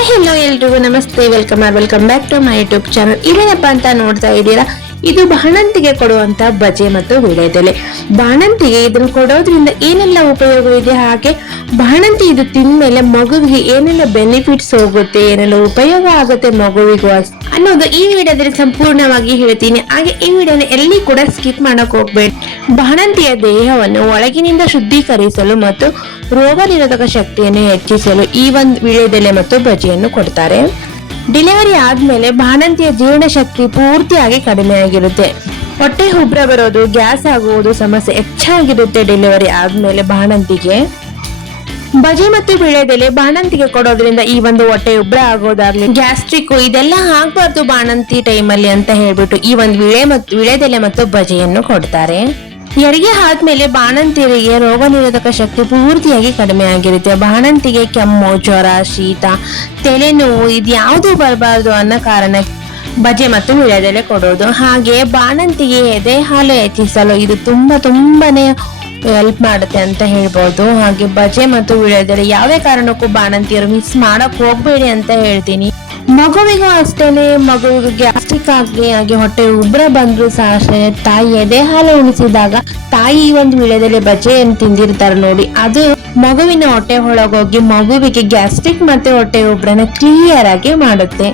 Hi hello ಎಲ್ರಿಗೂ ನಮಸ್ತೆ, welcome back to my YouTube channel. ಇದೇನಪ್ಪ ಅಂತ ನೋಡ್ತಾ ಇದ್ದೀರಾ, ಇದು ಬಾಣಂತಿಗೆ ಕೊಡುವಂತ ಬಜೆ ಮತ್ತು ವೀಳ್ಯದೆಲೆ. ಬಾಣಂತಿಗೆ ಇದನ್ನು ಕೊಡೋದ್ರಿಂದ ಏನೆಲ್ಲ ಉಪಯೋಗ ಇದೆ, ಹಾಗೆ ಬಾಣಂತಿ ಇದು ತಿಂದ್ಮೇಲೆ ಮಗುವಿಗೆ ಏನೆಲ್ಲ ಬೆನಿಫಿಟ್ಸ್ ಹೋಗುತ್ತೆ, ಏನೆಲ್ಲ ಉಪಯೋಗ ಆಗುತ್ತೆ ಮಗುವಿಗೂ ಅನ್ನೋದು ಈ ವಿಡಿಯೋದಲ್ಲಿ ಸಂಪೂರ್ಣವಾಗಿ ಹೇಳ್ತೀನಿ. ಹಾಗೆ ಈ ವಿಡಿಯೋನ ಎಲ್ಲಿ ಕೂಡ ಸ್ಕಿಪ್ ಮಾಡಕ್ ಹೋಗ್ಬೇಡಿ. ಬಾಣಂತಿಯ ದೇಹವನ್ನು ಒಳಗಿನಿಂದ ಶುದ್ಧೀಕರಿಸಲು ಮತ್ತು ರೋಗ ನಿರೋಧಕ ಶಕ್ತಿಯನ್ನು ಹೆಚ್ಚಿಸಲು ಈ ಒಂದು ವೀಳ್ಯದೆಲೆ ಮತ್ತು ಬಜ್ಜಿಯನ್ನು ಕೊಡ್ತಾರೆ. ಡೆಲಿವರಿ ಆದ್ಮೇಲೆ ಬಾಣಂತಿಯ ಜೀರ್ಣ ಶಕ್ತಿ ಪೂರ್ತಿಯಾಗಿ ಕಡಿಮೆ ಆಗಿರುತ್ತೆ. ಹೊಟ್ಟೆ ಉಬ್ರ ಬರೋದು, ಗ್ಯಾಸ್ ಆಗುವುದು ಸಮಸ್ಯೆ ಹೆಚ್ಚಾಗಿರುತ್ತೆ ಡೆಲಿವರಿ ಆದ್ಮೇಲೆ ಬಾಣಂತಿಗೆ. ಬಜೆ ಮತ್ತು ವೀಳ್ಯದೆಲೆ ಬಾಣಂತಿಗೆ ಕೊಡೋದ್ರಿಂದ ಈ ಒಂದು ಹೊಟ್ಟೆ ಉಬ್ರ ಆಗೋದಾಗ್ಲಿ, ಗ್ಯಾಸ್ಟ್ರಿಕ್ ಇದೆಲ್ಲ ಆಗ್ಬಾರ್ದು ಬಾಣಂತಿ ಟೈಮಲ್ಲಿ ಅಂತ ಹೇಳ್ಬಿಟ್ಟು ಈ ಒಂದು ವೀಳ್ಯದೆಲೆ ಮತ್ತು ಬಜೆಯನ್ನು ಕೊಡ್ತಾರೆ. ಹೆರಿಗೆ ಆದ್ಮೇಲೆ ಬಾಣಂತಿಯರಿಗೆ ರೋಗ ನಿರೋಧಕ ಶಕ್ತಿ ಪೂರ್ತಿಯಾಗಿ ಕಡಿಮೆ ಆಗಿರುತ್ತೆ. ಬಾಣಂತಿಗೆ ಕೆಮ್ಮು, ಜ್ವರ, ಶೀತ, ತಲೆನೋವು ಇದ್ಯಾವುದು ಬರಬಾರ್ದು ಅನ್ನೋ ಕಾರಣ ಬಜೆ ಮತ್ತು ವೀಳ್ಯದೆಲೆ ಕೊಡೋದು. ಹಾಗೆ ಬಾಣಂತಿಗೆ ಎದೆ ಹಾಲು ಹೆಚ್ಚಿಸಲು ಇದು ತುಂಬಾನೇ ಹೆಲ್ಪ್ ಮಾಡುತ್ತೆ ಅಂತ ಹೇಳ್ಬೋದು. ಹಾಗೆ ಬಜೆ ಮತ್ತು ವೀಳ್ಯದೆಲೆ ಯಾವುದೇ ಕಾರಣಕ್ಕೂ ಬಾಣಂತಿಯರು ಮಿಸ್ ಮಾಡಕ್ ಹೋಗ್ಬೇಡಿ ಅಂತ ಹೇಳ್ತೀನಿ. ಮಗುವಿಗೂ ಅಷ್ಟೇನೆ, ಮಗುವಿಗೆ ಗ್ಯಾಸ್ಟ್ರಿಕ್ ಆಗಿ ಹಾಗೆ ಹೊಟ್ಟೆ ಉಬ್ರ ಬಂದ್ರು ಸಹ ಅಷ್ಟೇ, ತಾಯಿ ಎದೆ ಹಾಲು ಉಣಿಸಿದಾಗ ತಾಯಿ ಒಂದು ವೀಳ್ಯದೆಲೆ ಬಜೆಯನ್ನು ತಿಂದಿರ್ತಾರೆ ನೋಡಿ, ಅದು ಮಗುವಿನ ಹೊಟ್ಟೆ ಒಳಗೋಗಿ ಮಗುವಿಗೆ ಗ್ಯಾಸ್ಟ್ರಿಕ್ ಮತ್ತೆ ಹೊಟ್ಟೆ ಉಬ್ರನ ಕ್ಲಿಯರ್ ಆಗಿ ಮಾಡುತ್ತೆ.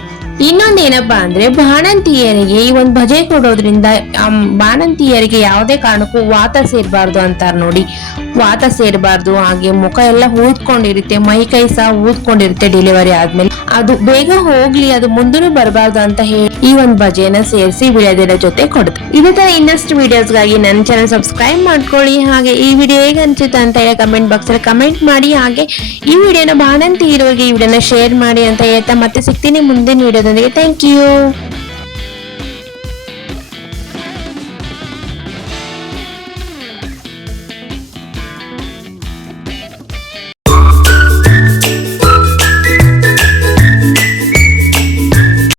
ಇನ್ನೊಂದೇನಪ್ಪಾ ಅಂದ್ರೆ, ಬಾಣಂತಿಯರಿಗೆ ಈ ಒಂದು ಬಜೆ ಕೊಡೋದ್ರಿಂದ ಬಾಣಂತಿಯರಿಗೆ ಯಾವುದೇ ಕಾರಣಕ್ಕೂ ವಾತ ಸೇರ್ಬಾರ್ದು ಅಂತಾರ ನೋಡಿ. ವಾತ ಸೇರ್ಬಾರ್ದು, ಹಾಗೆ ಮುಖ ಎಲ್ಲ ಊದ್ಕೊಂಡಿರುತ್ತೆ, ಮೈ ಕೈ ಸಹ ಊದ್ಕೊಂಡಿರುತ್ತೆ ಡೆಲಿವರಿ ಆದ್ಮೇಲೆ, ಅದು ಬೇಗ ಹೋಗ್ಲಿ, ಅದು ಮುಂದೂ ಬರಬಾರ್ದು ಅಂತ ಹೇಳಿ ಈ ಒಂದು ಬಜೆನ ಸೇರಿಸಿ ವೀಳ್ಯದೆಲೆ ಜೊತೆ ಕೊಡುತ್ತೆ. ಇದೇ ತರ ಇನ್ನಷ್ಟು ವಿಡಿಯೋಸ್ಗಾಗಿ ನನ್ನ ಚಾನಲ್ ಸಬ್ಸ್ಕ್ರೈಬ್ ಮಾಡ್ಕೊಳ್ಳಿ. ಹಾಗೆ ಈ ವಿಡಿಯೋ ಹೇಗೆ ಅನ್ಸುತ್ತೆ ಅಂತ ಹೇಳಿ ಕಮೆಂಟ್ ಬಾಕ್ಸ್ ಅಲ್ಲಿ ಕಮೆಂಟ್ ಮಾಡಿ. ಹಾಗೆ ಈ ವಿಡಿಯೋನ ಬಾಣಂತಿ ಇರೋರಿಗೆ ಈ ವಿಡಿಯೋನ ಶೇರ್ ಮಾಡಿ ಅಂತ ಹೇಳ್ತಾ ಮತ್ತೆ ಸಿಗ್ತೀನಿ ಮುಂದಿನ ವಿಡಿಯೋದೊಂದಿಗೆ. Thank you.